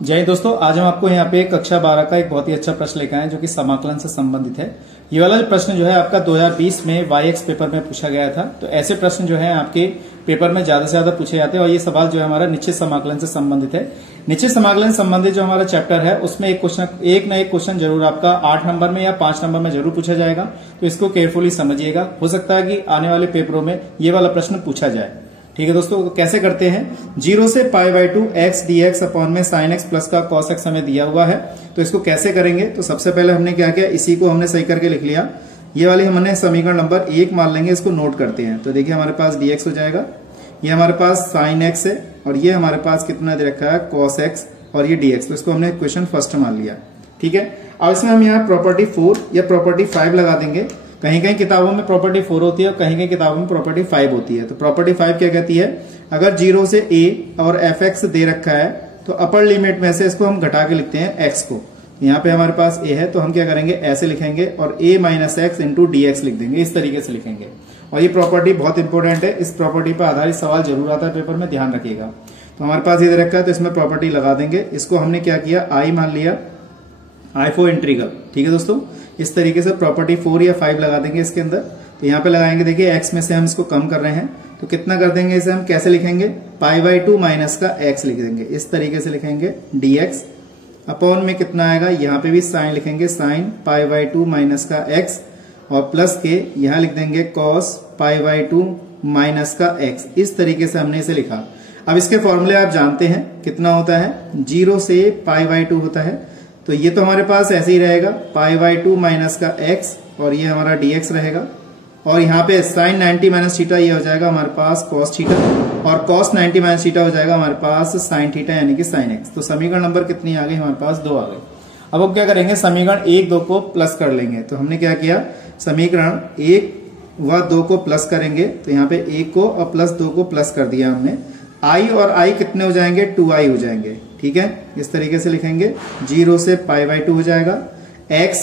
जय हिंद दोस्तों, आज हम आपको यहाँ पे कक्षा 12 का एक बहुत ही अच्छा प्रश्न लेकर आए जो कि समाकलन से संबंधित है। ये वाला जो प्रश्न जो है आपका 2020 में YX पेपर में पूछा गया था। तो ऐसे प्रश्न जो है आपके पेपर में ज्यादा से ज्यादा पूछे जाते हैं और ये सवाल जो है हमारा निश्चित समाकलन से संबंधित है। निश्चित समाकलन से संबंधित जो हमारा चैप्टर है उसमें एक ना एक क्वेश्चन जरूर आपका 8 नंबर में या 5 नंबर में जरूर पूछा जाएगा। तो इसको केयरफुली समझिएगा, हो सकता है कि आने वाले पेपरों में ये वाला प्रश्न पूछा जाए। ठीक है दोस्तों, कैसे करते हैं। 0 से π/2 x dx अपॉन में sin x प्लस का cos x हमें दिया हुआ है। तो इसको कैसे करेंगे, तो सबसे पहले हमने क्या किया, इसी को हमने सही करके लिख लिया। ये वाली हमने समीकरण नंबर 1 मान लेंगे, इसको नोट करते हैं। तो देखिए हमारे पास dx हो जाएगा, ये हमारे पास sin x है और ये हमारे पास कितना दे रखा है cos x और ये dx। तो इसको हमने इक्वेशन फर्स्ट मान लिया। ठीक है, और इसमें हम यहाँ प्रॉपर्टी 4 या प्रॉपर्टी 5 लगा देंगे। कहीं कहीं किताबों में प्रॉपर्टी 4 होती है और कहीं कहीं किताबों में प्रॉपर्टी 5 होती है। तो प्रॉपर्टी 5 क्या कहती है, अगर 0 से a और fx दे रखा है तो अपर लिमिट में से इसको हम घटा के लिखते हैं x को। यहाँ पे हमारे पास a है तो हम क्या करेंगे, ऐसे लिखेंगे और a minus x into dx लिख देंगे, इस तरीके से लिखेंगे। और ये प्रॉपर्टी बहुत इंपॉर्टेंट है, इस प्रॉपर्टी पर आधारित सवाल जरूर आता है पेपर में, ध्यान रखिएगा। तो हमारे पास ये दे रखा है तो इसमें प्रॉपर्टी लगा देंगे। इसको हमने क्या किया, i मान लिया, i फॉर इंटीग्रल। ठीक है दोस्तों, इस तरीके से प्रॉपर्टी 4 या 5 लगा देंगे इसके अंदर। तो यहाँ पे लगाएंगे, देखिए x में से हम इसको कम कर रहे हैं तो कितना कर देंगे, इसे हम कैसे लिखेंगे, π/2 माइनस का x लिख देंगे, इस तरीके से लिखेंगे dx अपॉन में कितना आएगा, यहाँ पे भी साइन लिखेंगे, साइन π/2 माइनस का x और प्लस के यहाँ लिख देंगे cos π/2 माइनस का x। इस तरीके से हमने इसे लिखा। अब इसके फॉर्मूले आप जानते हैं, कितना होता है, 0 से π/2 होता है। तो ये तो हमारे पास ऐसे ही रहेगा, π/2 माइनस का x और ये हमारा dx रहेगा। और यहाँ पे sin 90 माइनस थीटा ये हो जाएगा हमारे पास cos थीटा और cos 90 माइनस थीटा हो जाएगा हमारे पास sin थीटा यानी कि sin x। तो समीकरण नंबर कितनी आ गई, हमारे पास 2 आ गई। अब हम क्या करेंगे, समीकरण 1, 2 को प्लस कर लेंगे। तो हमने क्या किया, समीकरण 1 व 2 को प्लस करेंगे। तो यहाँ पे 1 को और प्लस 2 को प्लस कर दिया हमने। i और i कितने हो जाएंगे, 2i हो जाएंगे। ठीक है, इस तरीके से लिखेंगे, 0 से π/2 हो जाएगा, x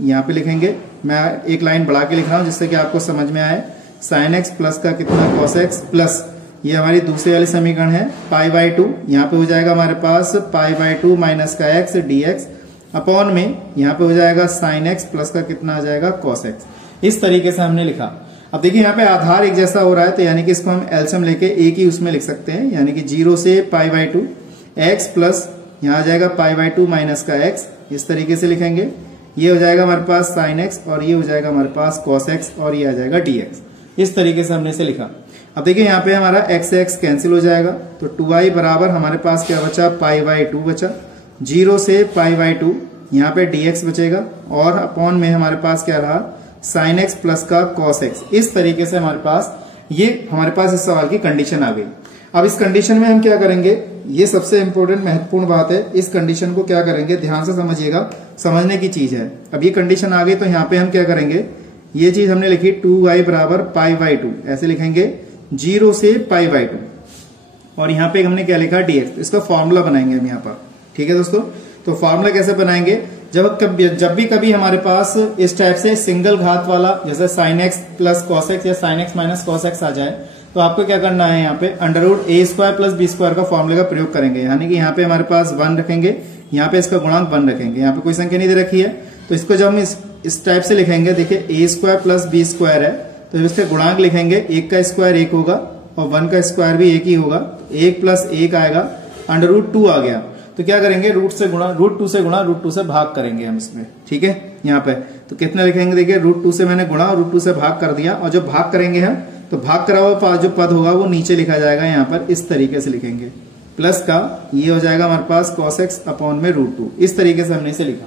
यहाँ पे लिखेंगे, मैं एक लाइन बढ़ा के लिख रहा हूं जिससे कि आपको समझ में आए, sin x प्लस का कितना cos x प्लस ये हमारी दूसरी वाली समीकरण है π/2, यहाँ पे हो जाएगा हमारे पास π/2 माइनस का x dx अपॉन में यहाँ पे हो जाएगा sin x प्लस का कितना आ जाएगा cos x। इस तरीके से हमने लिखा। अब देखिए यहाँ पे आधार एक जैसा हो रहा है तो यानी कि इसको हम एलसीएम लेके एक ही उसमें लिख सकते हैं, यानी कि 0 से π/2 x प्लस यहाँ आ जाएगा π/2 माइनस का x, इस तरीके से लिखेंगे। ये हो जाएगा हमारे पास sin x और ये हो जाएगा हमारे पास cos x और ये आ जाएगा dx। इस तरीके से हमने इसे लिखा। अब देखिए यहाँ पे हमारा x से x कैंसिल हो जाएगा तो 2i बराबर हमारे पास क्या बचा, π/2 बचा। 0 से π/2 यहाँ पे dx बचेगा और अपॉन में हमारे पास क्या रहा, sin x प्लस का cos x। इस तरीके से हमारे पास इस सवाल की कंडीशन आ गई। अब इस कंडीशन में हम क्या करेंगे, ये सबसे इंपॉर्टेंट महत्वपूर्ण बात है। इस कंडीशन को क्या करेंगे, ध्यान से समझिएगा, समझने की चीज है। अब ये कंडीशन आ गई तो यहाँ पे हम क्या करेंगे, ये चीज हमने लिखी 2i बराबर π/2, ऐसे लिखेंगे 0 से π/2 और यहाँ पे हमने क्या लिखा, dx। तो इसका फॉर्मूला बनाएंगे हम यहाँ पर। ठीक है दोस्तों, तो फॉर्मूला कैसे बनाएंगे, जब भी कभी हमारे पास इस टाइप से सिंगल घात वाला जैसे sin x plus cos x या sin x minus cos x आ जाए तो आपको क्या करना है, यहाँ पे √a² प्लस b² का फॉर्मूले का प्रयोग करेंगे। यानी कि यहाँ पे हमारे पास 1 रखेंगे, यहाँ पे इसका गुणांक 1 रखेंगे। यहाँ पे कोई संख्या नहीं दे रखी है तो इसको जब हम इस टाइप से लिखेंगे, देखिए a² प्लस b² है तो इसके गुणांक लिखेंगे, 1 का स्क्वायर 1 होगा और 1 का स्क्वायर भी 1 ही होगा, 1 प्लस 1 आएगा, √2 आ गया। तो क्या करेंगे, √2 से गुणा √2 से भाग करेंगे हम इसमें। ठीक है, यहाँ पे तो कितना लिखेंगे, देखिए √2 से मैंने गुणा और √2 से भाग कर दिया और जब भाग करेंगे हम तो भाग करा हुआ जो पद होगा वो नीचे लिखा जाएगा, यहाँ पर इस तरीके से लिखेंगे, प्लस का ये हो जाएगा हमारे पास cos x अपॉन में √2। इस तरीके से हमने इसे लिखा।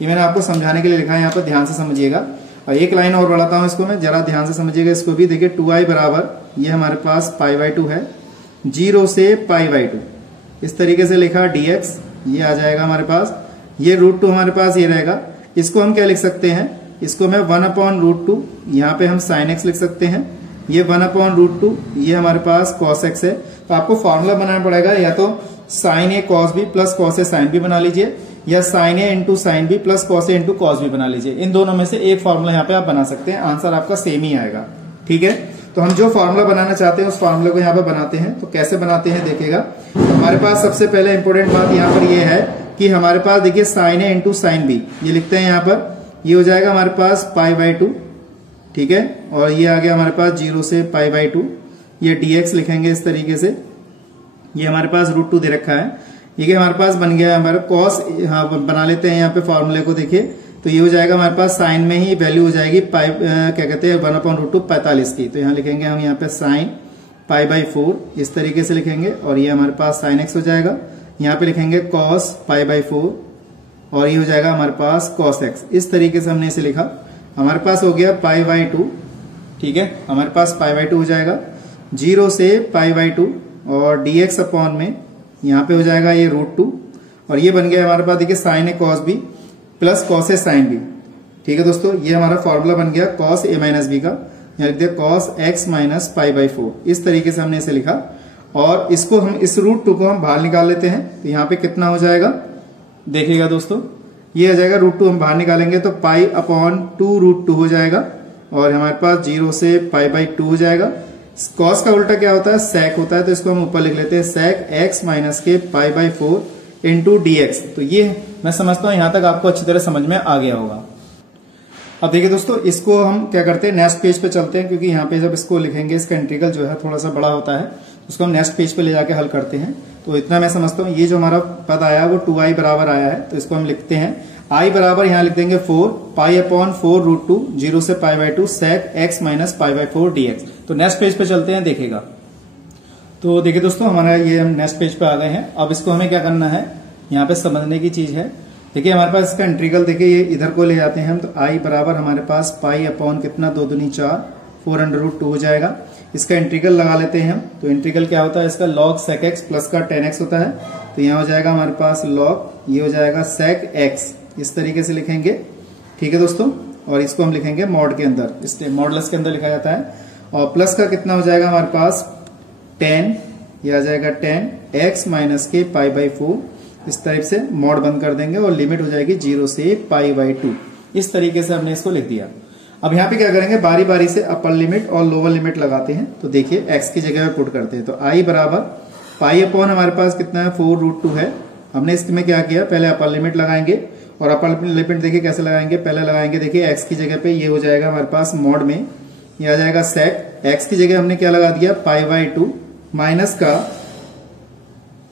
ये मैंने आपको समझाने के लिए लिखा है, यहाँ पर ध्यान से समझिएगा। और एक लाइन और बढ़ाता हूं इसको मैं, जरा ध्यान से समझिएगा इसको भी। देखिए 2i बराबर ये हमारे पास π/2 है, 0 से π/2 इस तरीके से लिखा, dx ये आ जाएगा हमारे पास, ये √2 हमारे पास ये रहेगा। इसको हम क्या लिख सकते हैं, इसको मैं 1/√2, यहाँ पे हम sin x लिख सकते हैं, ये 1/√2 ये हमारे पास cos x है। तो आपको फॉर्मूला बनाना पड़ेगा, या तो sin a cos b plus cos a sin b बना लीजिए या sin a into sin b plus cos a into cos b बना लीजिए। इन दोनों में से एक फॉर्मूला यहाँ पे आप बना सकते हैं, आंसर आपका सेम ही आएगा। ठीक है, तो हम जो फॉर्मूला बनाना चाहते हैं उस फॉर्मूले को यहाँ पे बनाते हैं। तो कैसे बनाते हैं देखिएगा। तो हमारे पास सबसे पहले इंपॉर्टेंट बात यहाँ पर ये है कि हमारे पास देखिए साइन ए इंटू साइन बी, ये लिखते हैं यहाँ पर। ये हो जाएगा हमारे पास π/2, ठीक है। और ये आ गया हमारे पास 0 से π/2। ये dx लिखेंगे इस तरीके से। ये हमारे पास √2 दे रखा है। ये हमारे पास बन गया हमारा कॉस, हाँ बना लेते हैं यहाँ पे फॉर्मूले को। देखिए तो ये हो जाएगा हमारे पास साइन में ही वैल्यू हो जाएगी क्या कहते हैं 1/√2 45 की। तो यहाँ लिखेंगे हम यहाँ पे साइन π/4 इस तरीके से लिखेंगे। और ये हमारे पास साइन x हो जाएगा। यहाँ पे लिखेंगे कॉस π/4 और ये हो जाएगा हमारे पास कॉस x। इस तरीके से हमने इसे लिखा। हमारे पास हो गया π/2, ठीक है। हमारे पास π/2 हो जाएगा 0 से π/2 और dx अपॉन में यहाँ पे हो जाएगा ये √2। और ये बन गया हमारे पास देखिए sign A cos B plus cos A sine B, ठीक है दोस्तों। ये हमारा फॉर्मूला बन गया कॉस ए माइनस बी का। यहाँ लिख दिया कॉस x माइनस π/4। इस तरीके से हमने इसे लिखा। और इसको हम इस √2 को हम बाहर निकाल लेते हैं। तो यहाँ पे कितना हो जाएगा देखिएगा दोस्तों, ये आ जाएगा √2 हम बाहर निकालेंगे तो π/2 √2 हो जाएगा। और हमारे पास 0 से π/2 हो जाएगा। कॉस का उल्टा क्या होता है सेक होता है। तो इसको हम ऊपर लिख लेते हैं सेक x माइनस के π/4 इंटू dx। तो ये मैं समझता हूं यहां तक आपको अच्छी तरह समझ में आ गया होगा। अब देखिए दोस्तों, इसको हम क्या करते हैं नेक्स्ट पेज पे चलते हैं, क्योंकि यहाँ पे जब इसको लिखेंगे इसका इंटीग्रल जो है थोड़ा सा बड़ा होता है। उसको हम नेक्स्ट पेज पे ले जाके हल करते हैं। तो इतना मैं समझता हूँ ये जो हमारा पद आया वो 2i बराबर आया है। तो इसको हम लिखते हैं i बराबर यहाँ लिख देंगे 4 π/4 √2 0 से π/2 sec x माइनस π/4 dx। तो नेक्स्ट पेज पे चलते हैं देखिएगा। तो देखिए दोस्तों, हमारा ये हम नेक्स्ट पेज पे आ गए हैं। अब इसको हमें क्या करना है, यहाँ पे समझने की चीज है। देखिए हमारे पास इसका इंटीग्रल देखिए ये इधर को ले जाते हैं हम। तो i बराबर हमारे पास पाई अपॉन कितना 2 दूनी 4 4√2 हो जाएगा। इसका इंटीग्रल लगा लेते हैं हम। तो इंटीग्रल क्या होता है इसका log sec x प्लस का tan x होता है। तो यहाँ हो जाएगा हमारे पास log, ये हो जाएगा sec x, इस तरीके से लिखेंगे, ठीक है दोस्तों। और इसको हम लिखेंगे मॉड के अंदर, इस मॉडुलस के अंदर लिखा जाता है। और प्लस का कितना हो जाएगा हमारे पास tan, ये आ जाएगा tan x माइनस के π/4। इस टाइप से मॉड बंद कर देंगे और लिमिट हो जाएगी 0 से π/2। इस तरीके से हमने इसको लिख दिया। अब यहाँ पे क्या करेंगे, बारी बारी से अपर लिमिट और लोअर लिमिट लगाते हैं। तो देखिए x की जगह पे पुट करते हैं। तो i बराबर पाई अपॉन हमारे पास कितना है 4√2 है। हमने इसमें क्या किया, पहले अपर लिमिट लगाएंगे। और अपर लिमिट देखिए कैसे लगाएंगे, पहले लगाएंगे देखिए x की जगह पे ये हो जाएगा हमारे पास मॉड में, ये आ जाएगा sec x की जगह हमने क्या लगा दिया π/2 माइनस का,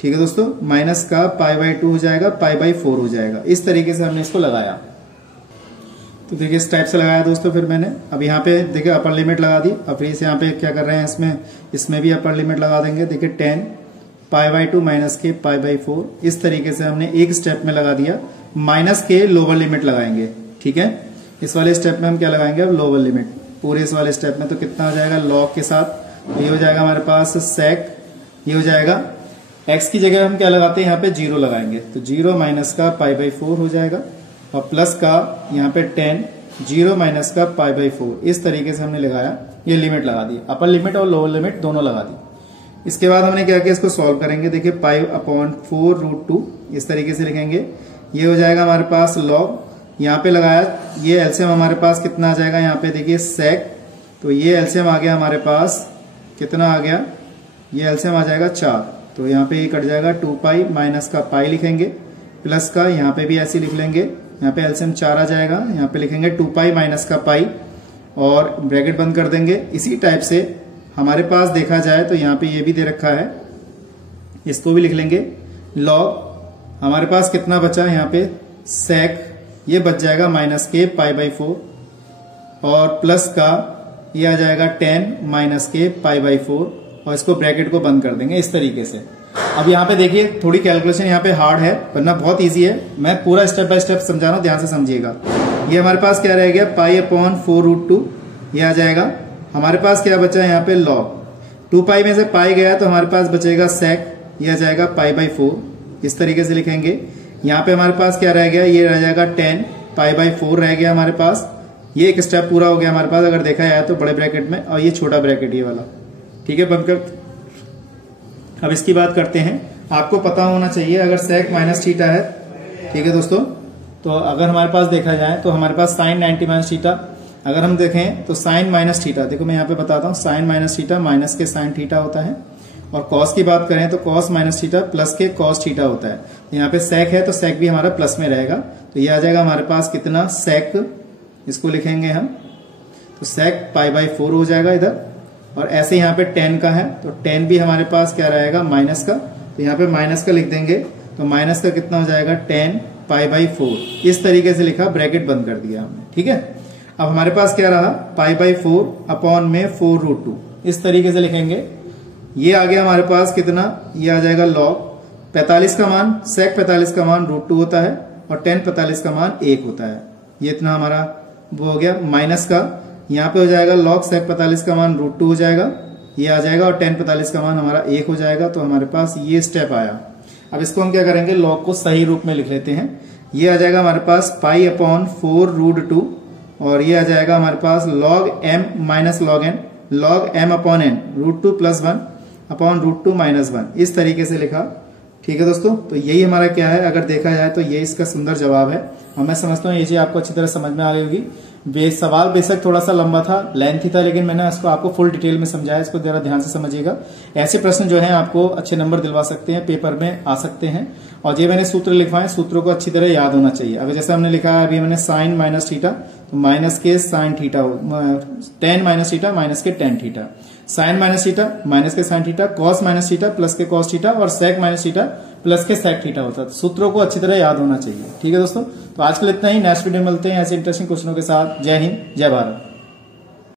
ठीक है दोस्तों, माइनस का π/2 हो जाएगा, π/4 हो जाएगा। इस तरीके से हमने इसको लगाया। तो देखिए इस टाइप से लगाया दोस्तों। फिर मैंने अब यहाँ पे देखिए अपर लिमिट लगा दी। अब फिर यहाँ पे क्या कर रहे हैं, इसमें भी अपर लिमिट लगा देंगे। देखिए tan π/2 माइनस के π/4, इस तरीके से हमने एक स्टेप में लगा दिया। माइनस के लोअर लिमिट लगाएंगे, ठीक है। इस वाले स्टेप में हम क्या लगाएंगे, अब लोअर लिमिट पूरे इस वाले स्टेप में। तो कितना हो जाएगा log के साथ, तो ये हो जाएगा हमारे पास sec, ये हो जाएगा x की जगह हम क्या लगाते हैं यहाँ पे 0 लगाएंगे। तो 0 माइनस का π/4 हो जाएगा। और प्लस का यहाँ पे tan 0 माइनस का π/4, इस तरीके से हमने लगाया। ये लिमिट लगा दी, अपर लिमिट और लोअर लिमिट दोनों लगा दी। इसके बाद हमने क्या किया, इसको सॉल्व करेंगे। देखिए π/4 √2 इस तरीके से लिखेंगे। ये हो जाएगा हमारे पास log, यहाँ पे लगाया। ये एलसीएम हमारे पास कितना आ जाएगा, यहाँ पे देखिए sec, तो ये एलसीएम आ गया हमारे पास, कितना आ गया, ये एलसीएम आ जाएगा 4। तो यहाँ पे ये कट जाएगा 2π माइनस का पाई लिखेंगे, प्लस का यहाँ पे भी ऐसे लिख लेंगे। यहाँ पे एलसीएम 4 आ जाएगा, यहाँ पे लिखेंगे 2π माइनस का पाई और ब्रैकेट बंद कर देंगे। इसी टाइप से हमारे पास देखा जाए तो यहाँ पे ये भी दे रखा है, इसको भी लिख लेंगे। log हमारे पास कितना बचा है यहाँ पे sec, ये बच जाएगा माइनस के π/4 और प्लस का ये आ जाएगा tan माइनस के π/4 और इसको ब्रैकेट को बंद कर देंगे इस तरीके से। अब यहाँ पे देखिए थोड़ी कैलकुलेशन यहाँ पे हार्ड है, वरना बहुत इजी है। मैं पूरा स्टेप बाय स्टेप समझा रहा हूँ, ध्यान से समझिएगा। ये हमारे पास क्या रह गया, π/4 √2, ये आ जाएगा। हमारे पास क्या बचा है यहाँ पे log, 2π में से पाई गया तो हमारे पास बचेगा sec, ये आ जाएगा π/4, इस तरीके से लिखेंगे। यहाँ पे हमारे पास क्या रह गया, ये रह जाएगा tan π/4 रह गया हमारे पास। ये एक स्टेप पूरा हो गया हमारे पास अगर देखा जाए तो बड़े ब्रैकेट में, और ये छोटा ब्रैकेट ये वाला, ठीक है, बंद कर। अब इसकी बात करते हैं। आपको पता होना चाहिए अगर sec माइनस थीटा है, ठीक है दोस्तों, तो अगर हमारे पास देखा जाए तो हमारे पास sin 90 माइनस थीटा अगर हम देखें तो साइन माइनस थीटा, देखो मैं यहाँ पे बताता हूँ, साइन माइनस थीटा माइनस के साइन थीटा होता है, और कॉस की बात करें तो कॉस माइनस थीटा प्लस के कॉस थीटा होता है। तो यहाँ पे सेक है तो सेक भी हमारा प्लस में रहेगा, तो ये आ जाएगा हमारे पास कितना, सेक, इसको लिखेंगे हम, तो सेक पाई बाई 4 हो जाएगा इधर। और ऐसे यहाँ पे टेन का है तो टेन भी हमारे पास क्या रहेगा, माइनस का, तो यहाँ पे माइनस का लिख देंगे, तो माइनस का कितना हो जाएगा, टेन पाई बाई 4। इस तरीके से लिखा, ब्रैकेट बंद कर दिया हमने, ठीक है। अब हमारे पास क्या रहा, पाई बाई 4 अपॉन में 4√2, इस तरीके से लिखेंगे। ये आ गया हमारे पास कितना, ये आ जाएगा लॉग 45 का मान, सेक 45 का मान √2 होता है, और टेन 45 का मान 1 होता है। ये इतना हमारा वो हो गया, माइनस का यहाँ पे हो जाएगा लॉग सेक 45 का मान √2 हो जाएगा, ये आ जाएगा, और टेन 45 का मान हमारा 1 हो जाएगा। तो हमारे पास ये स्टेप आया। अब इसको हम क्या करेंगे, लॉग को सही रूप में लिख लेते हैं। ये आ जाएगा हमारे पास पाई अपॉन 4√2, और ये आ जाएगा हमारे पास log m minus log n, log m upon n, √2 + 1 upon √2 - 1, इस तरीके से लिखा। ठीक है दोस्तों, तो यही हमारा क्या है, अगर देखा जाए तो ये इसका सुंदर जवाब है। और मैं समझता हूँ ये चीज आपको अच्छी तरह समझ में आ गई होगी। सवाल बेशक थोड़ा सा लंबा था, लेंथी था, लेकिन मैंने इसको आपको फुल डिटेल में समझाया, इसको जरा ध्यान से समझिएगा। ऐसे प्रश्न जो है आपको अच्छे नंबर दिलवा सकते हैं, पेपर में आ सकते हैं। और ये मैंने सूत्र लिखवाए, सूत्रों को अच्छी तरह याद होना चाहिए। अगर जैसे हमने लिखा है अभी मैंने साइन माइनस थीटा, तो माइनस के sine theta, tan minus theta minus के tan theta, sine minus theta minus के sine theta, cos minus theta plus के कॉस थीटा, और सेक माइनस थीटा प्लस के सेक थीटा होता है। सूत्रों को अच्छी तरह याद होना चाहिए। ठीक है दोस्तों, तो आजकल इतना ही। नेक्स्ट वीडियो में मिलते हैं ऐसे इंटरेस्टिंग क्वेश्चनों के साथ। जय हिंद, जय भारत।